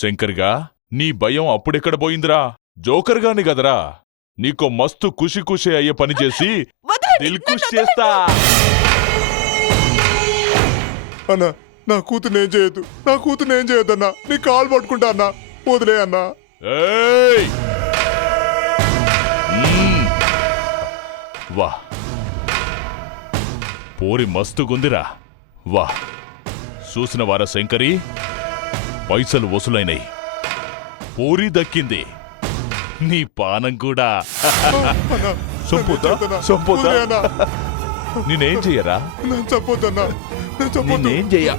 శంకర్గా నీ భయం అప్పుడెక్కడ పోయిందిరా? జోకర్గాని గదరా నీకో మస్తు ఖుషి ఖుషి అయ్యే పని చేసి దిల్కుష్ చేస్తా. అన్నా నా కూతురు ఏం చేయొద్దన్నా, నీ కాలు పట్టుకుంటా అన్నా, వదిలే అన్నా. ఏయ్! వా పోరి మస్తుగుందిరా. వా చూసిన వారా శంకరి, పైసలు వసూలైనాయి, పోరి దక్కింది, నీ పానం కూడా. సంపోతా నేనేం చెయ్యరా? చెప్పొద్దన్నా, నేనేం చెయ్య?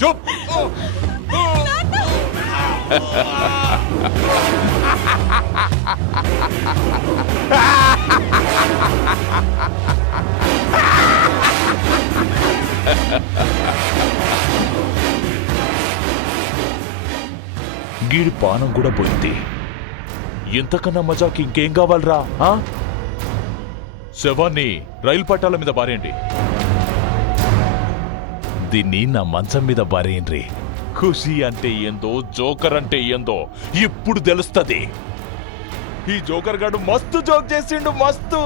చూప్ గీడి పానం కూడా పోయింది. ఎంతకన్నా మజాకి ఇంకేం కావాలరా? శవాన్ని రైలు పట్టాల మీద బారేయండి, దీన్ని నా మంచం మీద బారేయండ్రి. ఖుషి అంటే ఏందో, జోకర్ అంటే ఏందో ఇప్పుడు తెలుస్తుంది. ఈ జోకర్ గాడు మస్తు జోక్ చేసిండు, మస్తు.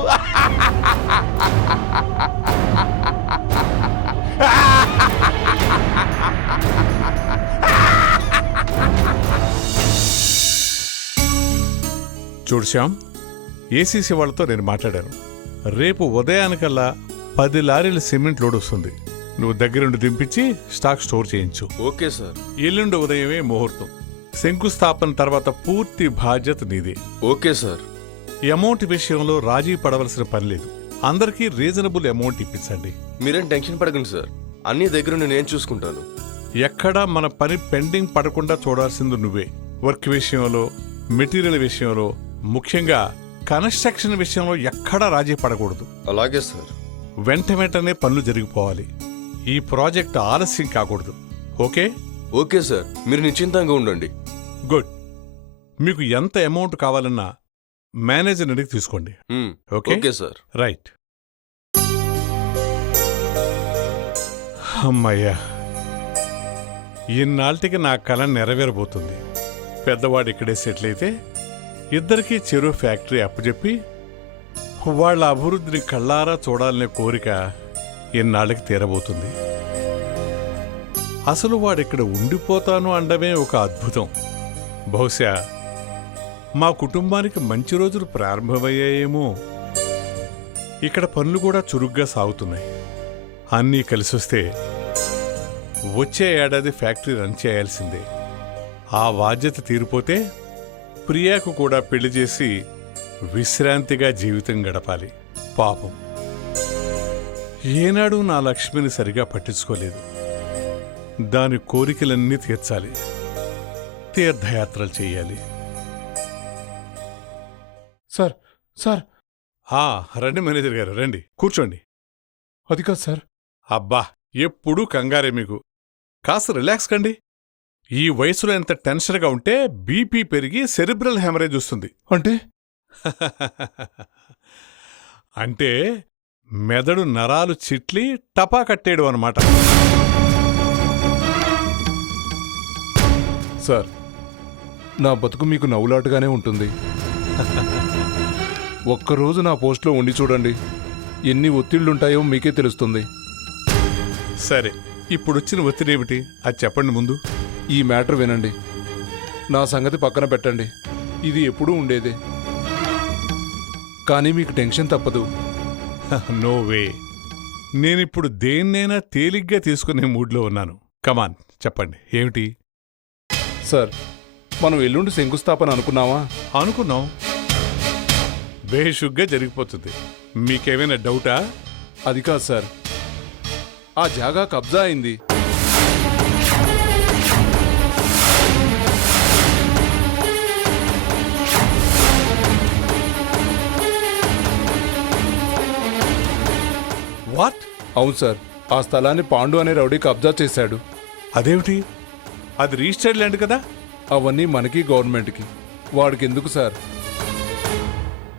చూడు శ్యామ్, ఏసీసీ వాళ్ళతో నేను మాట్లాడాను. రేపు ఉదయానికల్లా 10 లారీల సిమెంట్ లోడ్ వస్తుంది. నువ్వు దగ్గరుండి దింపించి స్టాక్ స్టోర్ చేయించు. Okay sir. ఎల్లుండి ఉదయమే ముహూర్తం. శంకుస్థాపన తర్వాత పూర్తి బాధ్యత నీదే. Okay sir. అమౌంట్ విషయంలో రాజీ పడవలసిన పని లేదు. అందరికీ రీజనబుల్ అమౌంట్ ఇప్పించండి. మీరేం టెన్షన్ పడకండి సార్, అన్ని దగ్గర నేను చూసుకుంటాను. ఎక్కడా మన పని పెండింగ్ పడకుండా చూడాల్సింది నువ్వే. వర్క్ విషయంలో, మెటీరియల్ విషయంలో, ముఖ్యంగా కన్స్ట్రక్షన్ విషయంలో ఎక్కడా రాజీ పడకూడదు. అలాగే సార్. వెంటనే పనులు జరిగిపోవాలి. ఈ ప్రాజెక్ట్ ఆలస్యం కాకూడదు. ఓకే? ఓకే సార్, మీరు నిశ్చింతంగా ఉండండి. గుడ్. మీకు ఎంత అమౌంట్ కావాలన్నా మేనేజర్ అడిగి తీసుకోండి. Okay sir. రైట్. అమ్మయ్యా, ఇన్నాళ్ళకి నా కళ నెరవేరబోతుంది. పెద్దవాడు ఇక్కడే సెటిల్ అయితే ఇద్దరికీ చెరువు ఫ్యాక్టరీ అప్పచెప్పి వాళ్ళ అభివృద్ధిని కళ్ళారా చూడాలనే కోరిక ఇన్నాళ్ళకి తీరబోతుంది. అసలు వాడిక్కడ ఉండిపోతాను అండమే ఒక అద్భుతం. బహుశా మా కుటుంబానికి మంచి రోజులు ప్రారంభమయ్యాయేమో. ఇక్కడ పనులు కూడా చురుగ్గా సాగుతున్నాయి. అన్నీ కలిసొస్తే వచ్చే ఏడాది ఫ్యాక్టరీ రన్ చేయాల్సిందే. ఆ బాధ్యత తీరిపోతే ప్రియాకు కూడా పెళ్లి చేసి విశ్రాంతిగా జీవితం గడపాలి. పాపం ఏనాడు నా లక్ష్మిని సరిగా పట్టించుకోలేదు. దాని కోరికలన్నీ తీర్చాలి, తీర్థయాత్రలు చెయ్యాలి. సార్ సార్ రండి మేనేజర్ గారు, రండి కూర్చోండి. అది కాదు సార్. అబ్బా, ఎప్పుడూ కంగారే మీకు. కాస్త రిలాక్స్ కండి. ఈ వయసులో ఎంత టెన్షన్గా ఉంటే బీపీ పెరిగి సెరిబ్రల్ హెమరేజ్ వస్తుంది. అంటే మెదడు నరాలు చిట్లి టపా కట్టేయడం అన్నమాట. సార్, నా బతుకు మీకు నవ్వులాటుగానే ఉంటుంది. ఒక్కరోజు నా పోస్ట్లో ఉండి చూడండి, ఎన్ని ఒత్తిళ్లుంటాయో మీకే తెలుస్తుంది. సరే, ఇప్పుడొచ్చిన ఒత్తిడేమిటి అది చెప్పండి ముందు. ఈ మ్యాటర్ వినండి. నా సంగతి పక్కన పెట్టండి, ఇది ఎప్పుడూ ఉండేదే. కానీ మీకు టెన్షన్ తప్పదు. No way. నేనిప్పుడు దేన్నైనా తేలిగ్గా తీసుకునే మూడ్లో ఉన్నాను. కమాన్, చెప్పండి ఏమిటి? సార్, మనం ఎల్లుండి శంకుస్థాపన అనుకున్నావా? అనుకున్నాం. బేషుగ్గా జరిగిపోతుంది. మీకేమైనా డౌటా? అది కాదు సార్, ఆ జాగా కబ్జా అయింది. వాట్? అవును సార్, ఆ స్థలాన్ని పాండు అనే రౌడీ కబ్జా చేశాడు. అదేమిటి? అది రిజిస్టర్డ్ ల్యాండ్ కదా. అవన్నీ మనకి గవర్నమెంట్కి, వాడికి ఎందుకు సార్?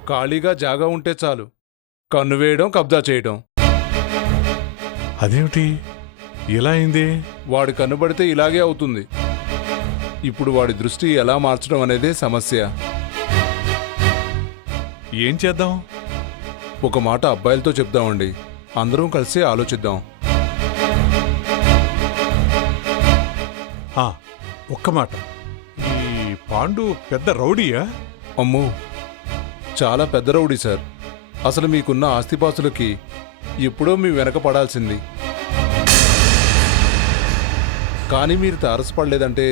ఖాళీగా జాగా ఉంటే చాలు కన్ను వేయడం కబ్జా చేయడం. అదేమిటి ఇలా అయింది? వాడి కన్నుబడితే ఇలాగే అవుతుంది. ఇప్పుడు వాడి దృష్టి ఎలా మార్చడం అనేదే సమస్య. ఏం చేద్దాం? ఒక మాట అబ్బాయిలతో చెప్దామండి. అందరం కలిసి ఆలోచిద్దాం. ఆ, ఒక్క మాట. ఈ పాండు పెద్ద రౌడీయా? అమ్మో, చాలా పెద్ద రౌడీ సార్. అసలు మీకున్న ఆస్తిపాస్తులకి ఎప్పుడో మీ వెనక పడాల్సింది. కానీ మీరు తారసపడలేదంటే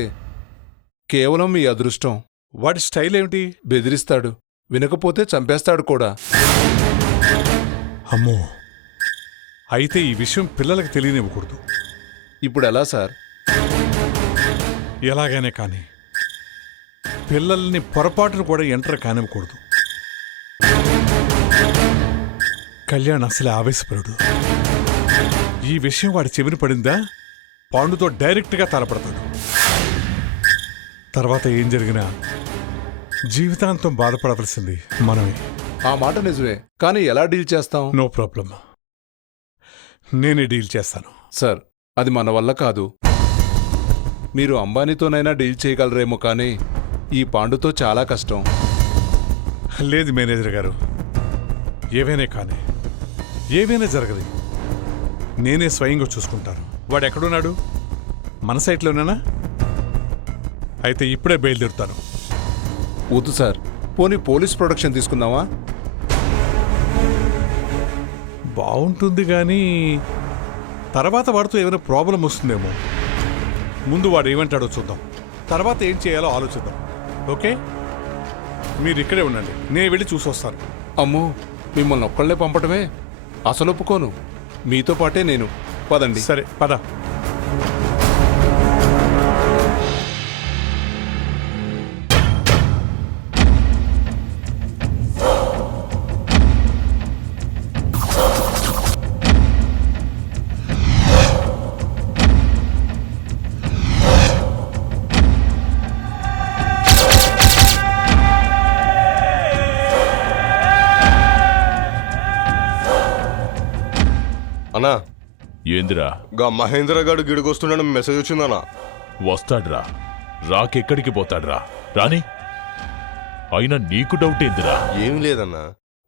కేవలం మీ అదృష్టం. వాడి స్టైల్ ఏమిటి? బెదిరిస్తాడు, వినకపోతే చంపేస్తాడు కూడా. అమ్మో, అయితే ఈ విషయం పిల్లలకు తెలియనివ్వకూడదు. ఇప్పుడు ఎలా సార్? ఎలాగైనా కానీ పిల్లల్ని పొరపాటును కూడా ఎంటర్ కానివ్వకూడదు. కళ్యాణ్ అసలే ఆవేశపరుడు. ఈ విషయం వాడి చెవిని పడిందా పాండుతో డైరెక్ట్గా తలపడతాడు. తర్వాత ఏం జరిగినా జీవితాంతం బాధపడవలసింది మనమే. ఆ మాట నిజమే, కానీ ఎలా డీల్ చేస్తాం? నో ప్రాబ్లం, నేనే డీల్ చేస్తాను. సార్, అది మన వల్ల కాదు. మీరు అంబానీతోనైనా డీల్ చేయగలరేమో, కానీ ఈ పాండుతో చాలా కష్టం. లేదు మేనేజర్ గారు, ఏవైనా కానీ ఏవైనా జరగదు. నేనే స్వయంగా చూసుకుంటాను. వాడు ఎక్కడున్నాడు? మన సైట్లోనేనా? అయితే ఇప్పుడే బయలుదేరుతాను. వద్దు సార్, పోనీ పోలీస్ ప్రొటెక్షన్ తీసుకుందామా? బాగుంటుంది కానీ తర్వాత వాడితో ఏమైనా ప్రాబ్లం వస్తుందేమో. ముందు వాడు ఏమంటాడో చూద్దాం, తర్వాత ఏం చేయాలో ఆలోచిద్దాం. ఓకే, మీరు ఇక్కడే ఉండండి, నేను వెళ్ళి చూసొస్తాను. అమ్మో, మిమ్మల్ని ఒక్కళ్ళే పంపటమే అసలు ఒప్పుకోను. మీతో పాటే నేను. పదండి. సరే పద. అన్నా, ఏందిరా? గా మహేంద్ర గారు గిడికొస్తున్నాడని మెసేజ్ వచ్చిందన్నా. వస్తాడ్రా, రాకెక్కడికి పోతాడ్రా? రాని. అయినా నీకు డౌట్ ఏందిరా? ఏం లేదన్నా,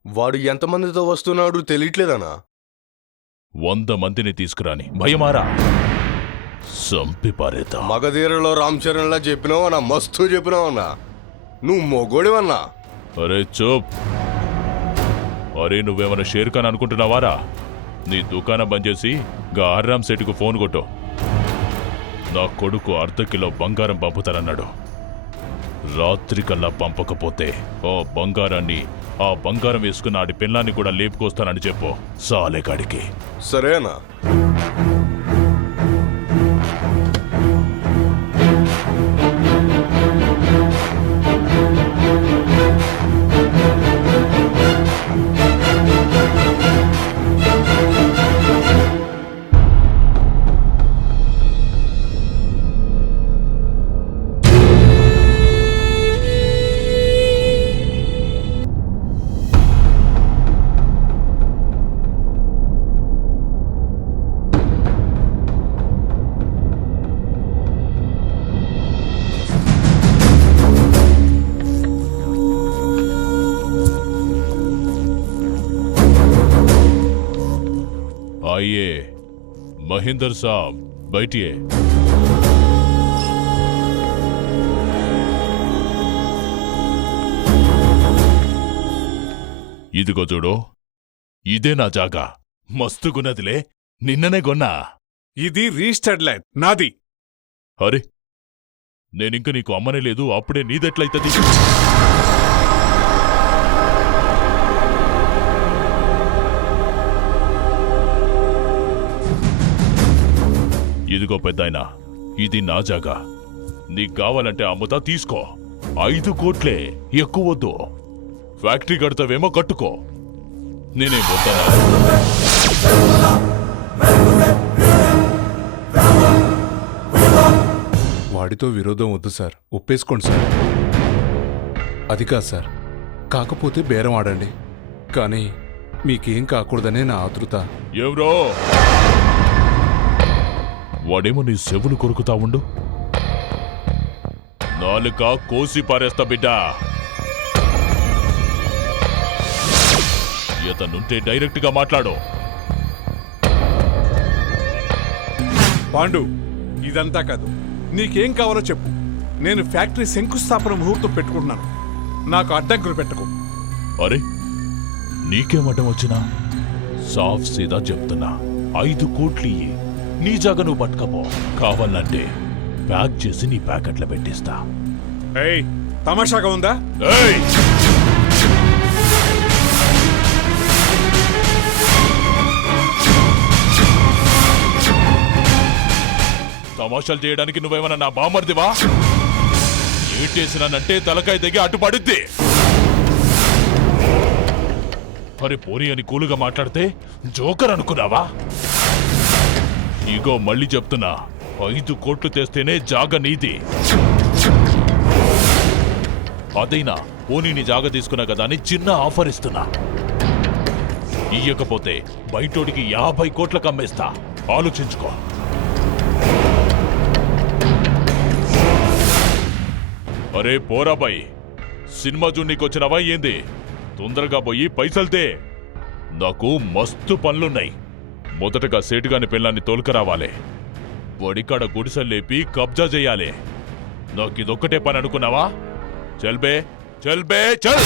వాడు ఎంతమందితో వస్తున్నాడు తెలియట్లేదన్నా. 100 మందిని తీసుకురాని భయమారా సంపి పారేతా. మగధీరలో రామ్ చరణ్లా చెప్పినావు అన్నా, మస్తు చెప్పినావు అన్నా. నువ్వు మొగోడివన్నా. అరే చూప్. అరే నువ్వేమైనా షేర్ ఖాన్ అనుకుంటున్నావారా? నీ దుకాణం బంద్ చేసి గా ఆర్రామ్ సెట్కు ఫోన్ కొట్టు. నా కొడుకు ½ కిలో బంగారం పంపుతానన్నాడు. రాత్రికల్లా పంపకపోతే ఆ బంగారం వేసుకున్న ఆడి పిల్లాన్ని కూడా లేపుకొస్తానని చెప్పు సాలేగాడికి. సరేనా? आइए महेंद्र साहब, बैठिए. ఇదిగో చూడు, ఇదే నా జాగా. మస్తుగున్నదిలే, నిన్ననే కొన్నా. ఇది రిజిస్టర్డ్ ల్యాండ్, నాది. అరే, నేనింక నీకు అమ్మనే లేదు, అప్పుడే నీదెట్లయితది? ఇదిగో పెద్దాయనా, ఇది నా జాగా. నీకు కావాలంటే అమ్ముతా, తీసుకో. 5 కోట్లే, ఎక్కువద్దు. ఫ్యాక్టరీ కడతావేమో కట్టుకో, నేనేం వద్దనా? వాడితో విరోధం వద్దు సార్, ఒప్పేసుకోండి సార్. అది కాదు సార్, కాకపోతే బేరం ఆడండి. కానీ మీకేం కాకూడదనే నా ఆతృత. ఎవరో వాడేమో నీ చెవులు కొరుకుతా ఉండు. నాలుక కోసి పారేస్తా బిడ్డ. ఇతనుంటే డైరెక్ట్ గా మాట్లాడు. పాండు, ఇదంతా కాదు. నీకేం కావాలో చెప్పు. నేను ఫ్యాక్టరీ శంకుస్థాపన ముహూర్తం పెట్టుకుంటున్నాను. నాకు అడ్డంకులు పెట్టకు. అరే నీకేమడ్డం వచ్చినా సాఫ్ సీదా చెప్తున్నా. 5 కోట్లు ఇయ్యి, నీ జాగ నువ్వు పట్టుకపో. కావాలంటే ప్యాక్ చేసి నీ ప్యాకెట్లో పెట్టిస్తా. ఏయ్, తమాషాగా ఉందా? ఏయ్! తమాషాలు చేయడానికి నువ్వేమన్నా నా బామర్దివా? ఏటేసినానంటే తలకాయ దిగి అడ్డుపడుద్ది. అరే పోరి అని కూలుగా మాట్లాడితే జోకర్ అనుకున్నావా? ఇగో మళ్ళీ చెప్తున్నా, 5 కోట్లు తెస్తేనే జాగ నీది. అదైనా పోనీ నీ జాగ తీసుకున్నా కదా అని చిన్న ఆఫర్ ఇస్తున్నా. ఇయ్యకపోతే బయటోడికి 50 కోట్లకు అమ్మేస్తా. ఆలోచించుకో. అరే పోరాబాయ్, సినిమా చూడనీకొచ్చినవా ఏంది? తొందరగా పోయి పైసల్తే. నాకు మస్తు పనులున్నాయి. మొదటగా సేటుగాని పిల్లాన్ని తోలుకరావాలి. వడికాడ గుడిసెలు లేపి కబ్జా చెయ్యాలి. నాకిదొక్కటే పని అనుకున్నావా? చల్బే చల్బే చల్.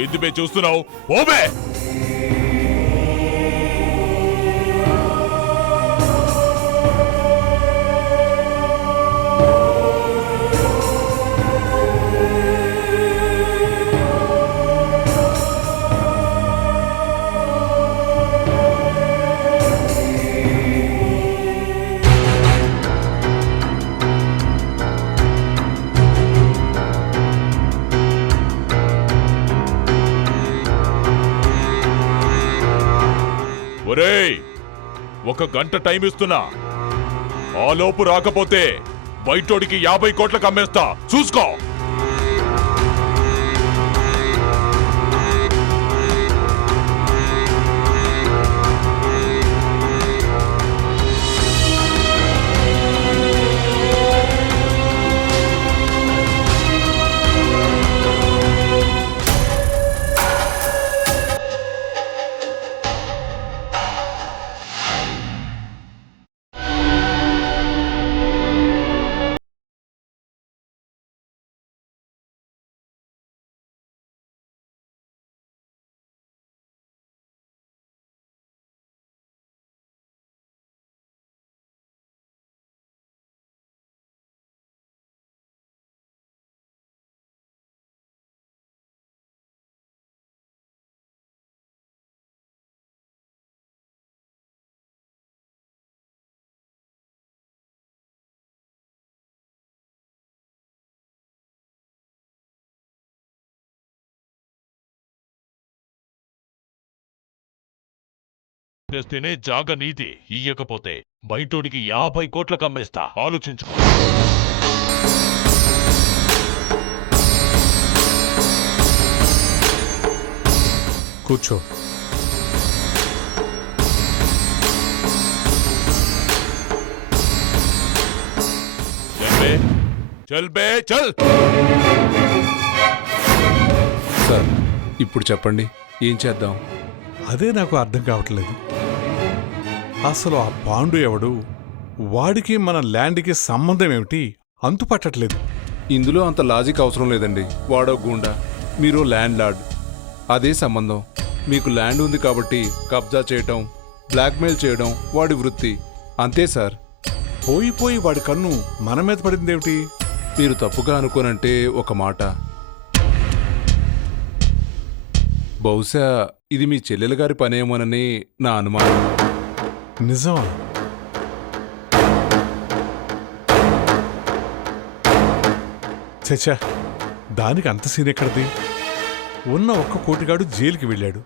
ఏంది బే చూస్తున్నావు? ఓబే ఒరేయ్, 1 గంట టైం ఇస్తున్నా. ఆ లోపు రాకపోతే బయటోడికి 50 కోట్లకు అమ్మేస్తా. చూసుకో. చేస్తేనే జాగ నీది. ఇయ్యకపోతే బయటోడికి 50 కోట్లకు అమ్మేస్తా. ఆలోచించుకో. కూర్చో. చల్బే చల్బే చల్. సార్, ఇప్పుడు చెప్పండి, ఏం చేద్దాం? అదే నాకు అర్థం కావట్లేదు. అసలు ఆ పాండు ఎవడు? వాడికి మన ల్యాండ్కి సంబంధం ఏమిటి? అంతు పట్టట్లేదు. ఇందులో అంత లాజిక్ అవసరం లేదండి. వాడో గూండా, మీరు ల్యాండ్ లార్డ్. అదే సంబంధం. మీకు ల్యాండ్ ఉంది కాబట్టి కబ్జా చేయటం, బ్లాక్మెయిల్ చేయడం వాడి వృత్తి. అంతే సార్. పోయి వాడి కన్ను మన మీద పడిందేమిటి? మీరు తప్పుగా అనుకోనంటే ఒక మాట. బహుశా ఇది మీ చెల్లెలు గారి పనేమోనని నా అనుమానం. నిజమా? చచ్చా, దానికి అంత సీన్ ఎక్కడిది? ఉన్న ఒక్క కోటిగాడు జైలుకి వెళ్ళాడు.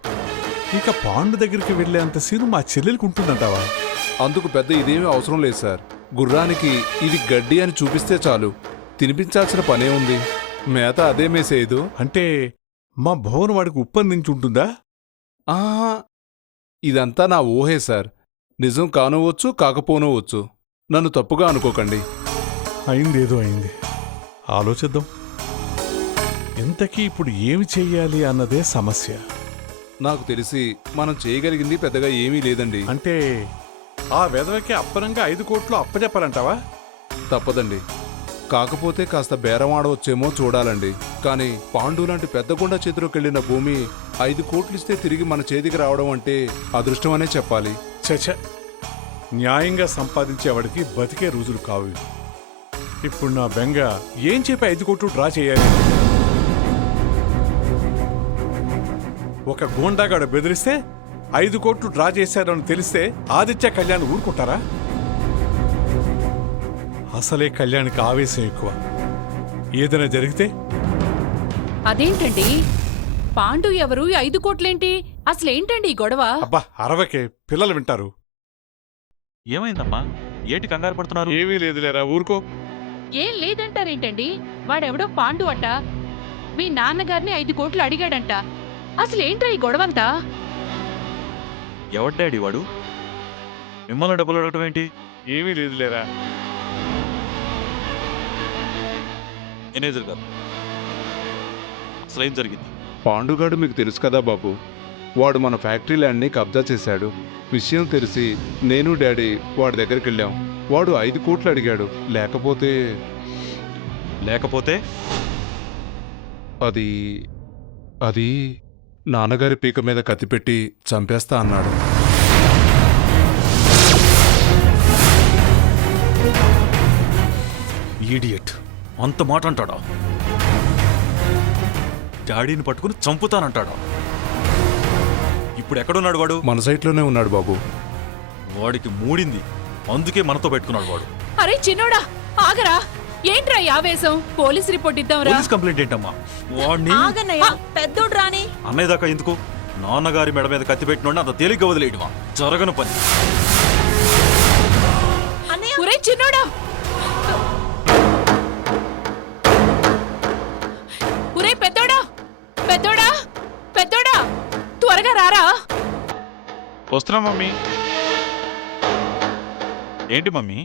ఇక పాండు దగ్గరికి వెళ్ళేంత సీను మా చెల్లెలికి ఉంటుందంటావా? అందుకు పెద్ద ఇదేమీ అవసరం లేదు సార్. గుర్రానికి ఇది గడ్డి అని చూపిస్తే చాలు, తినిపించాల్సిన పనే ఉంది. మేత అదే మేసేయదు. అంటే మా భవన్ వాడికి ఉప్పందించి ఉంటుందా? ఆహా, ఇదంతా నా ఊహే సార్. నిజం కానవచ్చు, కాకపోనవచ్చు. నన్ను తప్పుగా అనుకోకండి. అయిందేదో అయింది, ఆలోచిద్దాం. ఇంతకీ ఇప్పుడు ఏమి చెయ్యాలి అన్నదే సమస్య. నాకు తెలిసి మనం చేయగలిగింది పెద్దగా ఏమీ లేదండి. అంటే ఆ వెధవకి అప్పనంగా 5 కోట్లు అప్పచెప్పాలంటావా? తప్పదండి. కాకపోతే కాస్త బేరమాడవచ్చేమో చూడాలండి. కానీ పాండు లాంటి పెద్దగుండ చేతిలోకెళ్లిన భూమి 5 కోట్లిస్తే తిరిగి మన చేతికి రావడం అంటే అదృష్టమనే చెప్పాలి. చచ, న్యాయంగా సంపాదించేవాడికి బతికే రోజులు కావు. ఇప్పుడు నా బెంగ ఏం చెప్పి 5 కోట్లు డ్రా చేయాలి? ఒక గూండాగాడు బెదిరిస్తే 5 కోట్లు డ్రా చేశారని తెలిస్తే ఆదిత్య కళ్యాణ్ ఊరుకుంటారా? అసలే కళ్యాణ్కి ఆవేశం ఎక్కువ. ఏదైనా జరిగితే అదేంటండి, పాండు ఎవరు, 5 కోట్లేంటి? అసలేంటండి ఈ గొడవ? అబ్బా అరవకే, పిల్లలు వింటారు. ఏమైందమ్మా? ఏంటి కంగారు పడుతున్నారు? ఏమీ లేదులేరా, ఊరుకో. ఏం లేదంటారేంటండి? వాడెవడో పాండు అట్ట మీ నాన్నగారిని 5 కోట్లు అడిగాడంట. అసలేంట్రా ఈ గొడవంతా? ఎవరి డాడీ వాడు? మిమ్మల్ని డబ్బులు అడగటం ఏంటి? ఏమీ లేదులేరా. మేనేజర్ గారు, అసలేం జరిగింది? పాండుగాడు మీకు తెలుసు కదా బాబు. వాడు మన ఫ్యాక్టరీ ల్యాండ్ని కబ్జా చేశాడు. విషయం తెలిసి నేను డాడీ వాడి దగ్గరికి వెళ్ళాం. వాడు 5 కోట్లు అడిగాడు. లేకపోతే అది అది నాన్నగారి పీక మీద కత్తిపెట్టి చంపేస్తా అన్నాడు. ఈడియట్, అంత మాట అంటాడా? డాడీని పట్టుకుని చంపుతానంటాడా? ఇప్పుడు ఎక్కడున్నాడు వాడు? మన సైట్లోనే ఉన్నాడు బాబు. వాడికి మూడింది, అందుకే మనతో పెట్టుకున్నాడు వాడు. అరే చిన్నోడా, ఆగరా! ఏంట్రా ఈ ఆవేశం? పోలీస్ రిపోర్ట్ ఇద్దాంరా. పోలీస్ కంప్లైంట్ ఏంటమ్మా? వాడిని ఆగన్నయ్య, పెద్దోడు రాని. అన్నయ్య దాకా ఎందుకు? నాన్నగారి మెడ మీద కత్తి పెట్టినోడిని అంత తేలిగ్గా వదిలేయటమా? జరగను పని. ఒరే చిన్నోడా, ఒరే పెద్దోడా, పెద్దోడా, పెద్దోడా, త్వరగా రారా. వస్తున్నా మమ్మీ. ఏంటి మమ్మీ?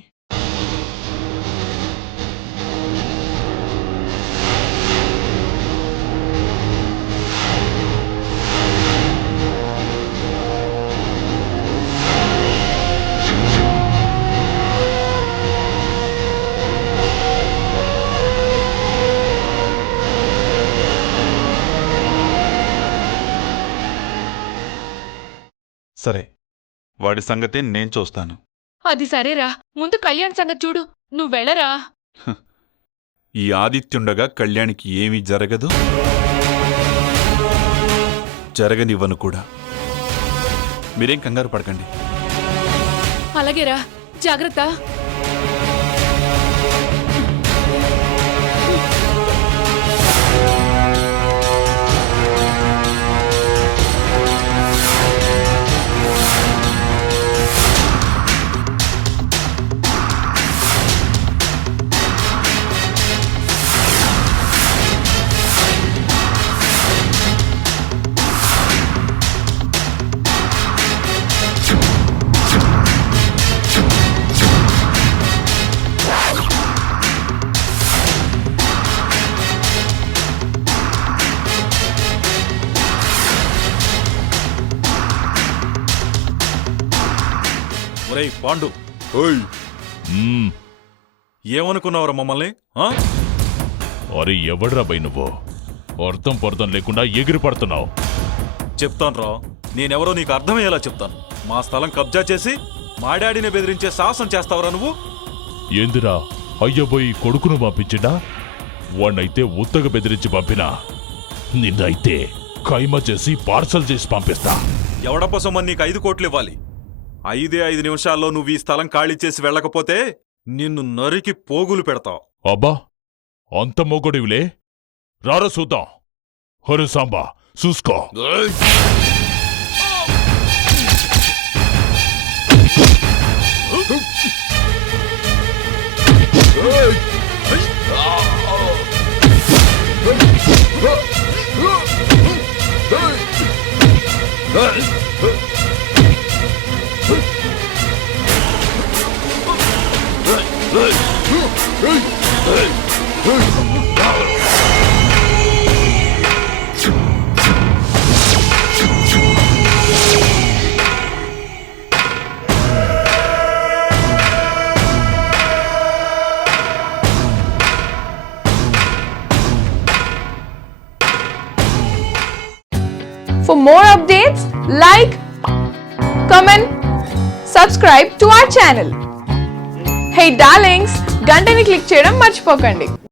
సరే, వాడి సంగతి నేను చూస్తాను. అది సరేరా, ముందు కళ్యాణ్ సంగతి చూడు. నువ్వు వెళ్ళరా. ఈ ఆదిత్యుండగా కళ్యాణికి ఏమీ జరగదు, జరగనివ్వను కూడా. మీరేం కంగారు పడకండి. అలాగేరా, జాగ్రత్త. ఒరేయ్ పాండు, ఓయ్, మ్మ్. ఏమనుకున్నావురా మమ్మల్ని? ఆ? అరే ఎవడ్రా బై నువ్వు? అర్థం పొర్థం లేకుండా ఎగిరి పడుతున్నావు. చెప్తానురా, నేనెవరో నీకు అర్థమయ్యేలా చెప్తాను. మా స్థలం కబ్జా చేసి మా డాడీని బెదిరించే సాహసం చేస్తావురా నువ్వు? ఏందిరా అయ్యబోయి కొడుకును పంపించిండా? వాణ్ణైతే ఉత్తగా బెదిరించి పంపినా, నిన్నైతే ఖైమా చేసి పార్సల్ చేసి పంపిస్తా. ఎవడపోసమని నీకు 5 కోట్లు ఇవ్వాలి. 5 నిమిషాల్లో నువ్వు ఈ స్థలం ఖాళీ చేసి వెళ్ళకపోతే నిన్ను నరికి పోగులు పెడతావు. అబ్బా అంత మొగడివిలే, రారా చూద్దాం. హరు సాంబా, చూసుకో. For more updates, like, comment, subscribe to our channel. Hey darlings, గంటని click చేయడం మర్చిపోకండి.